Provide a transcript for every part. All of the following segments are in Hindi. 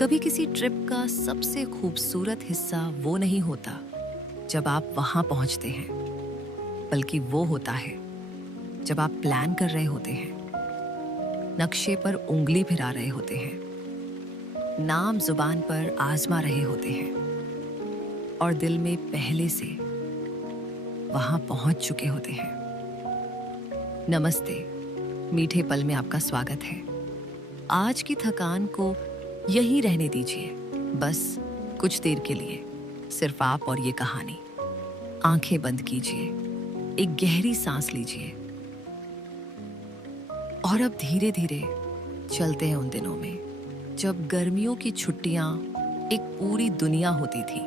कभी किसी ट्रिप का सबसे खूबसूरत हिस्सा वो नहीं होता जब आप वहां पहुंचते हैं, बल्कि वो होता है जब आप प्लान कर रहे होते हैं, नक्शे पर उंगली फिरा रहे होते हैं, नाम जुबान पर आजमा रहे होते हैं और दिल में पहले से वहां पहुंच चुके होते हैं। नमस्ते, मीठे पल में आपका स्वागत है। आज की थकान को यहीं रहने दीजिए, बस कुछ देर के लिए, सिर्फ आप और ये कहानी। आंखें बंद कीजिए, एक गहरी सांस लीजिए और अब धीरे धीरे चलते हैं उन दिनों में जब गर्मियों की छुट्टियां एक पूरी दुनिया होती थी,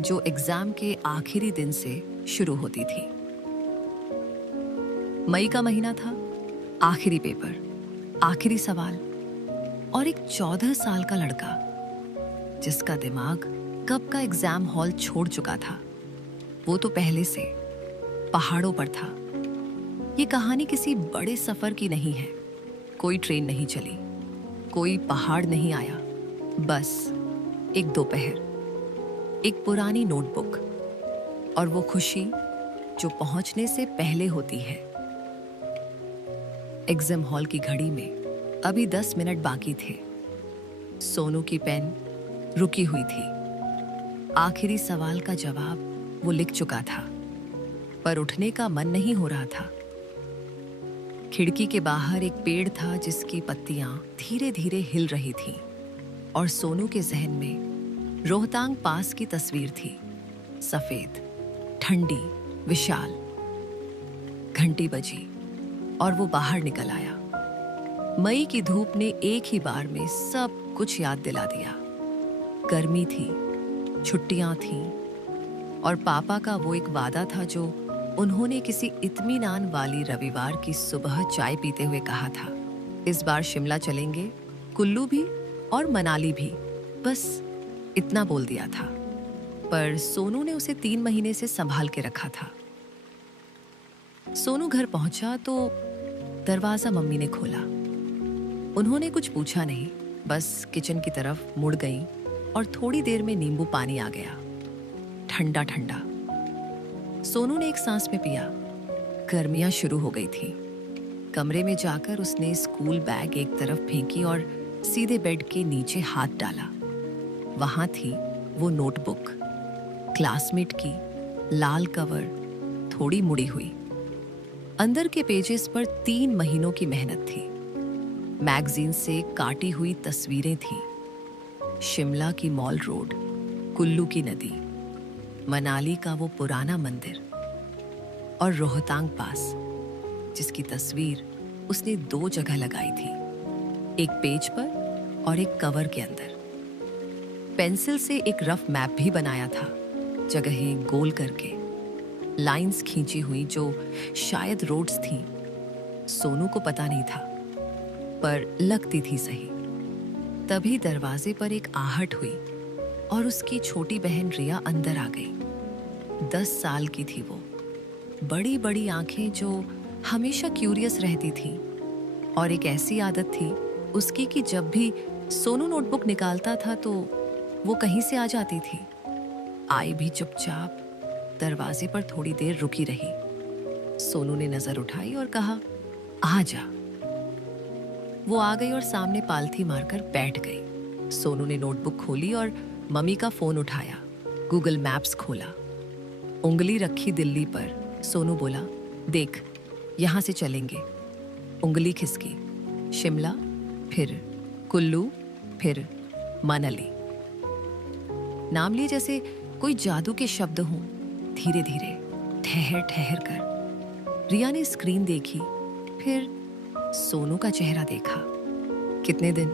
जो एग्जाम के आखिरी दिन से शुरू होती थी। मई का महीना था, आखिरी पेपर, आखिरी सवाल और एक 14 साल का लड़का जिसका दिमाग कब का एग्जाम हॉल छोड़ चुका था। वो तो पहले से पहाड़ों पर था। ये कहानी किसी बड़े सफर की नहीं है। कोई ट्रेन नहीं चली, कोई पहाड़ नहीं आया, बस एक दोपहर, एक पुरानी नोटबुक और वो खुशी जो पहुंचने से पहले होती है। एग्जाम हॉल की घड़ी में अभी 10 मिनट बाकी थे। सोनू की पेन रुकी हुई थी। आखिरी सवाल का जवाब वो लिख चुका था, पर उठने का मन नहीं हो रहा था। खिड़की के बाहर एक पेड़ था जिसकी पत्तियां धीरे धीरे हिल रही थीं और सोनू के जहन में रोहतांग पास की तस्वीर थी, सफेद, ठंडी, विशाल। घंटी बजी और वो बाहर निकल आया। मई की धूप ने एक ही बार में सब कुछ याद दिला दिया। गर्मी थी, छुट्टियां थीं और पापा का वो एक वादा था जो उन्होंने किसी इत्मीनान वाली रविवार की सुबह चाय पीते हुए कहा था। इस बार शिमला चलेंगे, कुल्लू भी और मनाली भी, बस इतना बोल दिया था। पर सोनू ने उसे 3 महीने से संभाल के रखा था। सोनू घर पहुंचा तो दरवाजा मम्मी ने खोला। उन्होंने कुछ पूछा नहीं, बस किचन की तरफ मुड़ गई और थोड़ी देर में नींबू पानी आ गया, ठंडा ठंडा। सोनू ने एक सांस में पिया। गर्मियां शुरू हो गई थी। कमरे में जाकर उसने स्कूल बैग एक तरफ फेंकी और सीधे बेड के नीचे हाथ डाला। वहां थी वो नोटबुक, क्लासमेट की, लाल कवर, थोड़ी मुड़ी हुई। अंदर के पेजेस पर 3 महीनों की मेहनत थी। मैगजीन से काटी हुई तस्वीरें थीं। शिमला की मॉल रोड, कुल्लू की नदी, मनाली का वो पुराना मंदिर और रोहतांग पास, जिसकी तस्वीर उसने 2 जगह लगाई थी, एक पेज पर और एक कवर के अंदर। पेंसिल से एक रफ मैप भी बनाया था, जगहें गोल करके, लाइंस खींची हुई जो शायद रोड्स थीं। सोनू को पता नहीं था, पर लगती थी सही। तभी दरवाजे पर एक आहट हुई और उसकी छोटी बहन रिया अंदर आ गई। 10 साल की थी वो, बड़ी बड़ी आंखें जो हमेशा क्यूरियस रहती थी, और एक ऐसी आदत थी उसकी कि जब भी सोनू नोटबुक निकालता था तो वो कहीं से आ जाती थी। आई भी चुपचाप, दरवाजे पर थोड़ी देर रुकी रही। सोनू ने नजर उठाई और कहा, आ जा। वो आ गई और सामने पालथी मारकर बैठ गई। सोनू ने नोटबुक खोली और मम्मी का फोन उठाया, गूगल मैप्स खोला, उंगली रखी दिल्ली पर। सोनू बोला, देख, यहां से चलेंगे। उंगली खिसकी, शिमला, फिर कुल्लू, फिर मनाली। नाम लिए जैसे कोई जादू के शब्द हों, धीरे धीरे, ठहर ठहर कर। रिया ने स्क्रीन देखी, फिर सोनू का चेहरा देखा। कितने दिन?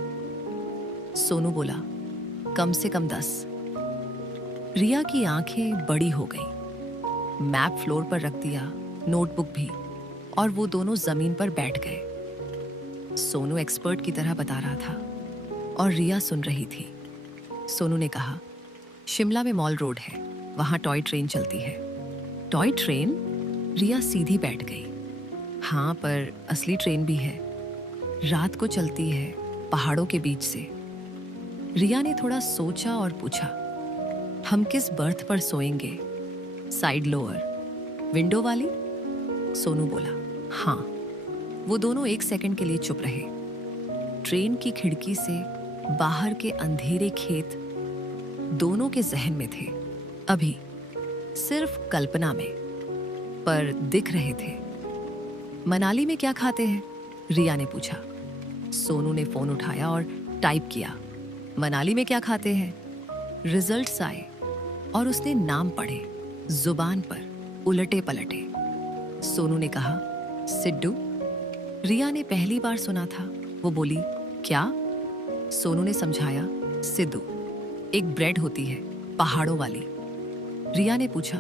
सोनू बोला, कम से कम 10। रिया की आंखें बड़ी हो गई। मैप फ्लोर पर रख दिया, नोटबुक भी, और वो दोनों जमीन पर बैठ गए। सोनू एक्सपर्ट की तरह बता रहा था और रिया सुन रही थी। सोनू ने कहा, शिमला में मॉल रोड है, वहां टॉय ट्रेन चलती है। Toy train? रिया सीधी बैठ गई। हाँ, पर असली ट्रेन भी है, रात को चलती है, पहाड़ों के बीच से। रिया ने थोड़ा सोचा और पूछा, हम किस बर्थ पर सोएंगे? साइड लोअर, विंडो वाली? सोनू बोला, हाँ। वो दोनों एक सेकंड के लिए चुप रहे। ट्रेन की खिड़की से बाहर के अंधेरे खेत दोनों के जहन में थे, अभी सिर्फ कल्पना में, पर दिख रहे थे। मनाली में क्या खाते हैं? रिया ने पूछा। सोनू ने फोन उठाया और टाइप किया, मनाली में क्या खाते हैं? रिजल्ट्स आए और उसने नाम पढ़े, जुबान पर उलटे पलटे। सोनू ने कहा, सिड्डू। रिया ने पहली बार सुना था। वो बोली, क्या? सोनू ने समझाया, सिद्धू, एक ब्रेड होती है पहाड़ों वाली। रिया ने पूछा,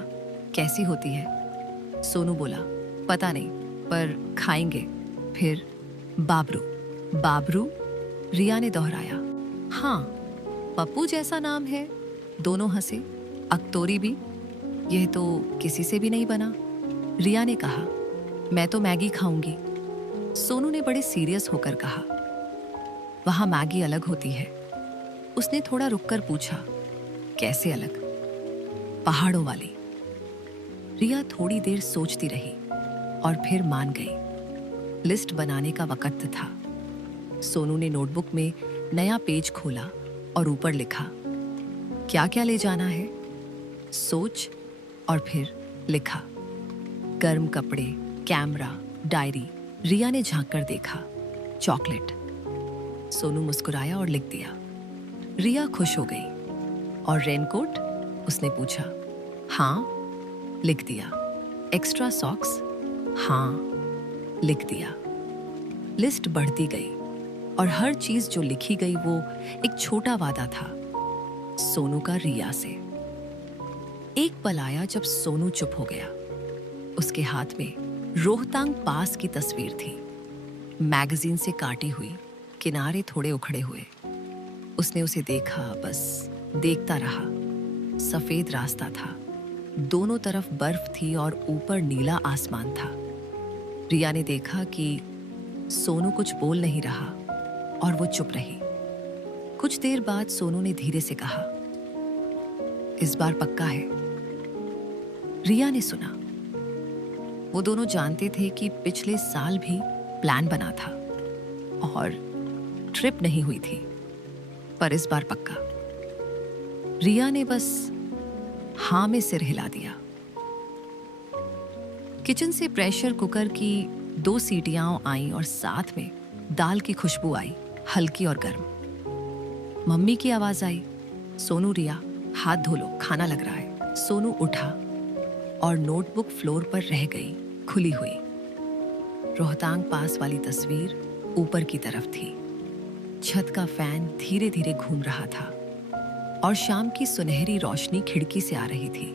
कैसी होती है? सोनू बोला, पता नहीं, पर खाएंगे। फिर बाबरू। बाबरू? रिया ने दोहराया। हाँ, पप्पू जैसा नाम है। दोनों हंसे। अख्तोरी भी? यह तो किसी से भी नहीं बना। रिया ने कहा, मैं तो मैगी खाऊंगी। सोनू ने बड़े सीरियस होकर कहा, वहां मैगी अलग होती है। उसने थोड़ा रुककर पूछा, कैसे अलग? पहाड़ों वाली। रिया थोड़ी देर सोचती रही और फिर मान गई। लिस्ट बनाने का वक्त था। सोनू ने नोटबुक में नया पेज खोला और ऊपर लिखा, क्या क्या ले जाना है? सोच और फिर लिखा, गर्म कपड़े, कैमरा, डायरी। रिया ने झांक कर देखा, चॉकलेट। सोनू मुस्कुराया और लिख दिया। रिया खुश हो गई। और रेनकोट? उसने पूछा। हाँ, लिख दिया। Extra socks? हाँ, लिख दिया। लिस्ट बढ़ती गई और हर चीज जो लिखी गई वो एक छोटा वादा था, सोनू का रिया से। एक पल आया जब सोनू चुप हो गया। उसके हाथ में रोहतांग पास की तस्वीर थी, मैगजीन से काटी हुई, किनारे थोड़े उखड़े हुए। उसने उसे देखा, बस देखता रहा। सफेद रास्ता था, दोनों तरफ बर्फ थी और ऊपर नीला आसमान था। रिया ने देखा कि सोनू कुछ बोल नहीं रहा और वो चुप रही। कुछ देर बाद सोनू ने धीरे से कहा, इस बार पक्का है? रिया ने सुना। वो दोनों जानते थे कि पिछले साल भी प्लान बना था और ट्रिप नहीं हुई थी, पर इस बार पक्का। रिया ने बस हाँ में सिर हिला दिया। किचन से प्रेशर कुकर की 2 सीटियां आईं और साथ में दाल की खुशबू आई, हल्की और गर्म। मम्मी की आवाज आई, सोनू, रिया, हाथ धो लो, खाना लग रहा है। सोनू उठा और नोटबुक फ्लोर पर रह गई, खुली हुई। रोहतांग पास वाली तस्वीर ऊपर की तरफ थी। छत का फैन धीरे धीरे घूम रहा था और शाम की सुनहरी रोशनी खिड़की से आ रही थी।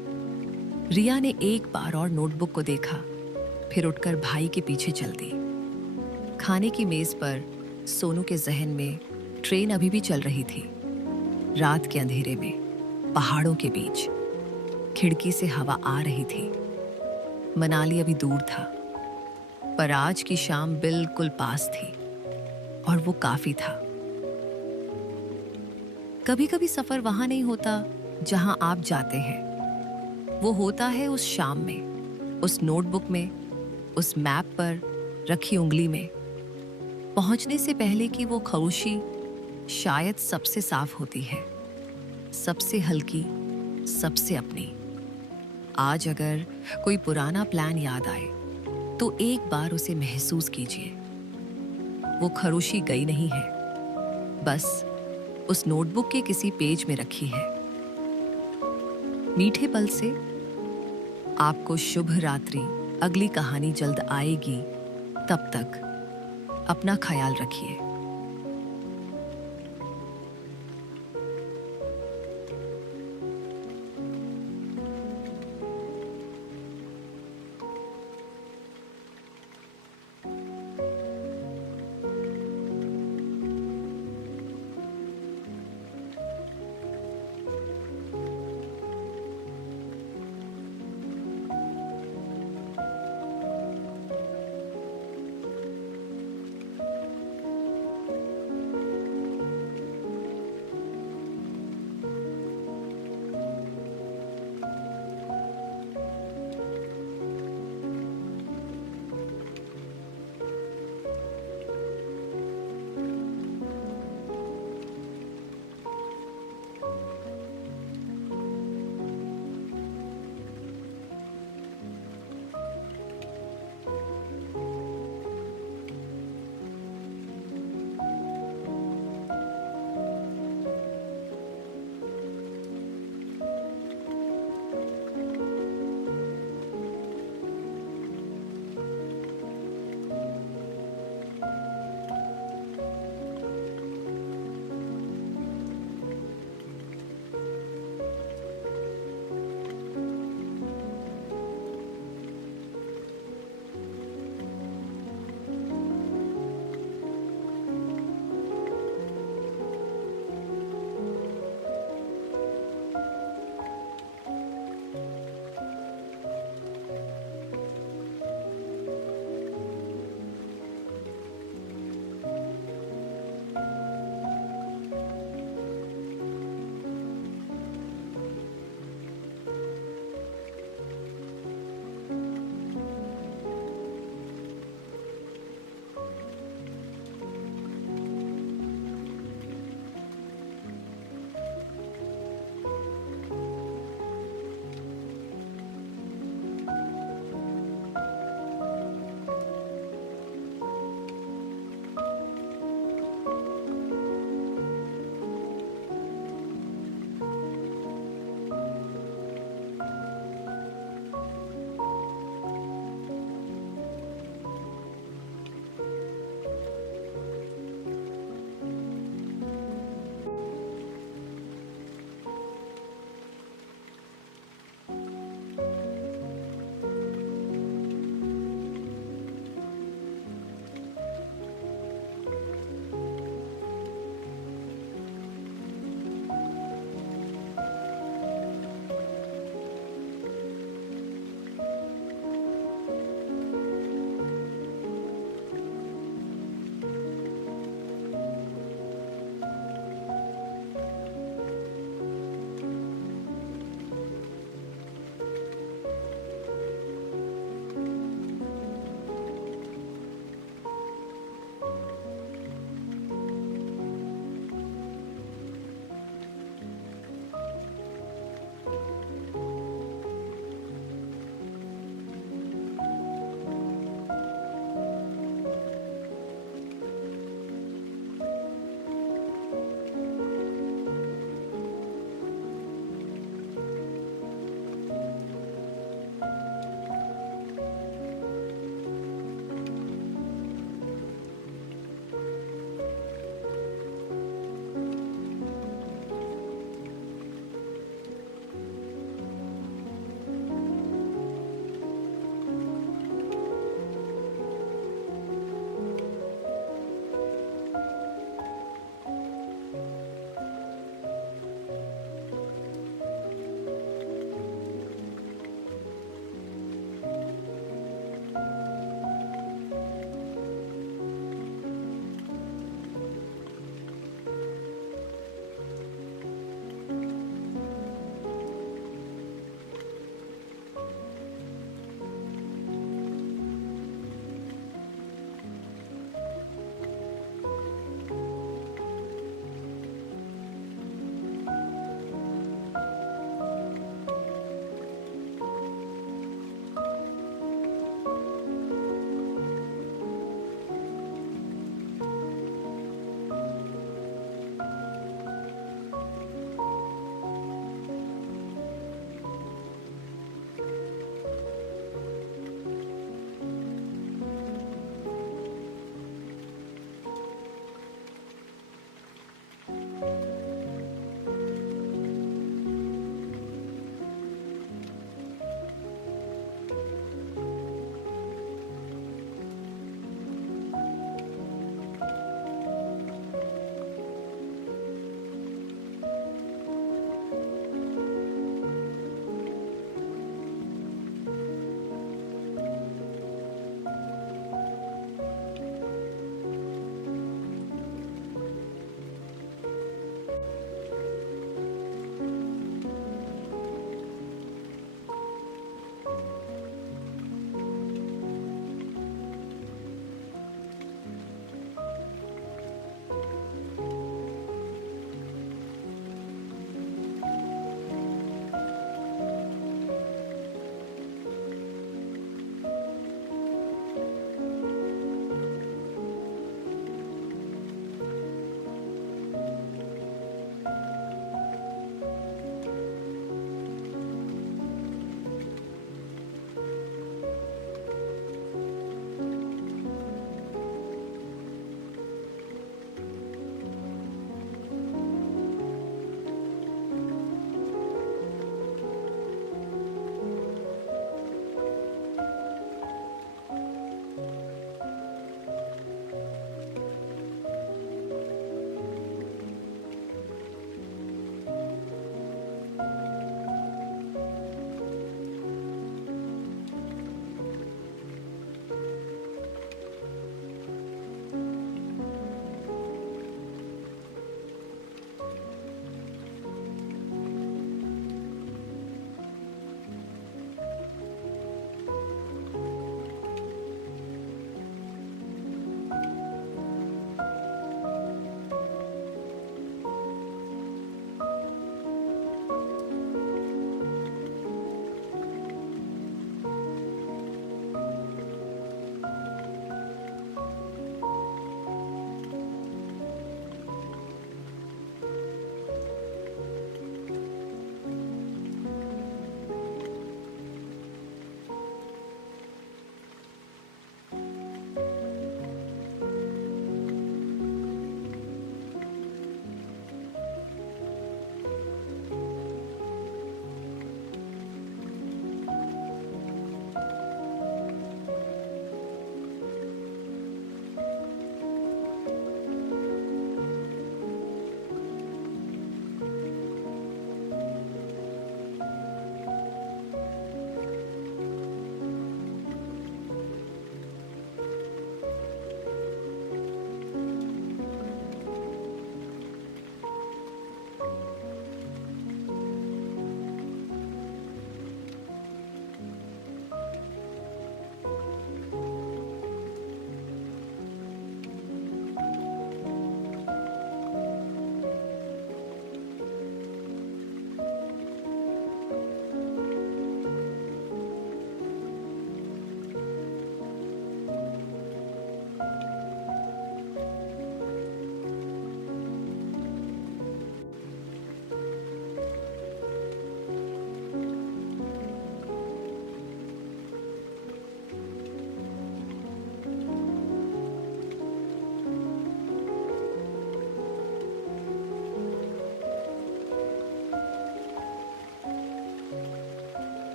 रिया ने एक बार और नोटबुक को देखा, फिर उठकर भाई के पीछे चल दी। खाने की मेज पर सोनू के जहन में ट्रेन अभी भी चल रही थी। रात के अंधेरे में, पहाड़ों के बीच, खिड़की से हवा आ रही थी। मनाली अभी दूर था, पर आज की शाम बिल्कुल पास थी और वो काफी था। कभी कभी सफर वहां नहीं होता जहां आप जाते हैं, वो होता है उस शाम में, उस नोटबुक में, उस मैप पर रखी उंगली में। पहुंचने से पहले की वो खामोशी शायद सबसे साफ होती है, सबसे हल्की, सबसे अपनी। आज अगर कोई पुराना प्लान याद आए तो एक बार उसे महसूस कीजिए। वो खरोशी गई नहीं है, बस उस नोटबुक के किसी पेज में रखी है। मीठे पल से आपको शुभ रात्रि। अगली कहानी जल्द आएगी। तब तक अपना ख्याल रखिए।